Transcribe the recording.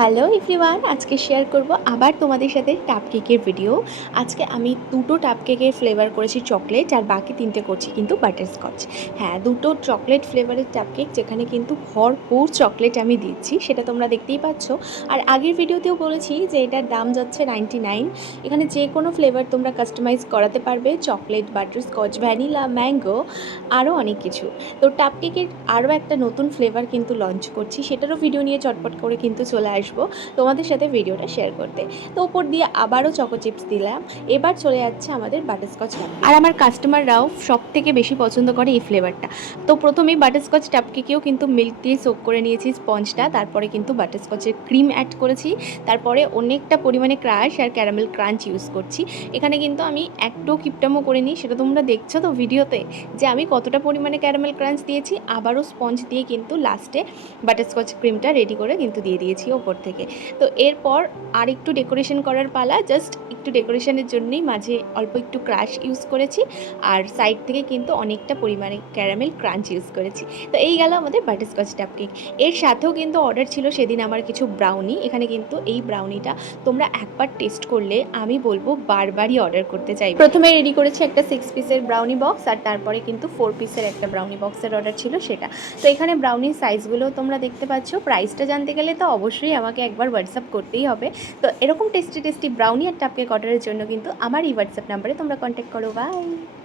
Hello everyone, আজকে share করব আবার তোমাদের সাথে টাপ কেকের ভিডিও। আজকে আমি দুটো টাপ কেকের ফ্লেভার করেছি চকলেট, আর বাকি তিনটে করছি কিন্তু বাটারস্কচ। হ্যাঁ, দুটো চকলেট ফ্লেভারের টাপ কেক, যেখানে কিন্তু ভরপুর চকলেট আমি দিচ্ছি, সেটা তোমরা দেখতেই পাচ্ছ। আর আগের ভিডিওতেও বলেছি যে এটার দাম যাচ্ছে 99। এখানে যে কোনো ফ্লেভার তোমরা কাস্টমাইজ করাতে পারবে, চকলেট, বাটারস্কচ, ভ্যানিলা, ম্যাঙ্গো, আরও অনেক কিছু। তো টাপ কেকের আরও একটা নতুন ফ্লেভার কিন্তু লঞ্চ করছি, সেটারও ভিডিও নিয়ে চটপট করে কিন্তু চলে আসবো তোমাদের সাথে ভিডিওটা শেয়ার করতে। তো ওপর দিয়ে আবারও চকো চিপস দিলাম। এবার চলে যাচ্ছে আমাদের বাটারস্কচ টাপ কেক, আর আমার কাস্টমাররাও সব থেকে বেশি পছন্দ করে এই ফ্লেভারটা। তো প্রথমেই বাটারস্কচ টাপ কেকেও কিন্তু মিল্ক দিয়ে সোক করে নিয়েছি স্পঞ্জটা, তারপরে কিন্তু বাটারস্কচের ক্রিম অ্যাড করেছি, তারপরে অনেকটা পরিমাণে ক্রাশ আর ক্যারামেল ক্রাঞ্চ ইউজ করছি। এখানে কিন্তু আমি একটু কিপটামো করে নিই, সেটা তোমরা দেখছো তো ভিডিওতে যে আমি কতটা পরিমাণে ক্যারামেল ক্রাঞ্চ দিয়েছি। আবারও স্পঞ্জ দিয়ে কিন্তু লাস্টে বাটারস্কচ ক্রিমটা রেডি করে কিন্তু দিয়ে দিয়েছি ওপর থেকে। তো এরপর আর একটু ডেকোরেশন করার পালা, জাস্ট একটু ডেকোরেশনের জন্যই মাঝে অল্প একটু ক্রাশ ইউজ করেছি, আর সাইড থেকে কিন্তু অনেকটা পরিমাণে ক্যারামেল ক্রাঞ্চ ইউজ করেছি। তো এই গেল আমাদের বাটারস্কচ টাপ কেক। এর সাথেও কিন্তু অর্ডার ছিল সেদিন আমার কিছু ব্রাউনি। এখানে কিন্তু এই ব্রাউনিটা তোমরা একবার টেস্ট করলে আমি বলবো বারবারই অর্ডার করতে চাই। প্রথমে রেডি করেছি একটা 6 পিসের ব্রাউনি বক্স, আর তারপরে কিন্তু 4 পিসের একটা ব্রাউনি বক্সের অর্ডার ছিল সেটা। তো এখানে ব্রাউনির সাইজগুলোও তোমরা দেখতে পাচ্ছ। প্রাইসটা জানতে গেলে তো অবশ্যই আমাকে একবার হোয়াটসঅ্যাপ করতেই হবে। তো এরকম টেস্টি টেস্টি ব্রাউনি আর টাপ কেক অর্ডারের জন্য কিন্তু আমার এই হোয়াটসঅ্যাপ নাম্বারে তোমরা কন্ট্যাক্ট করো। বাই।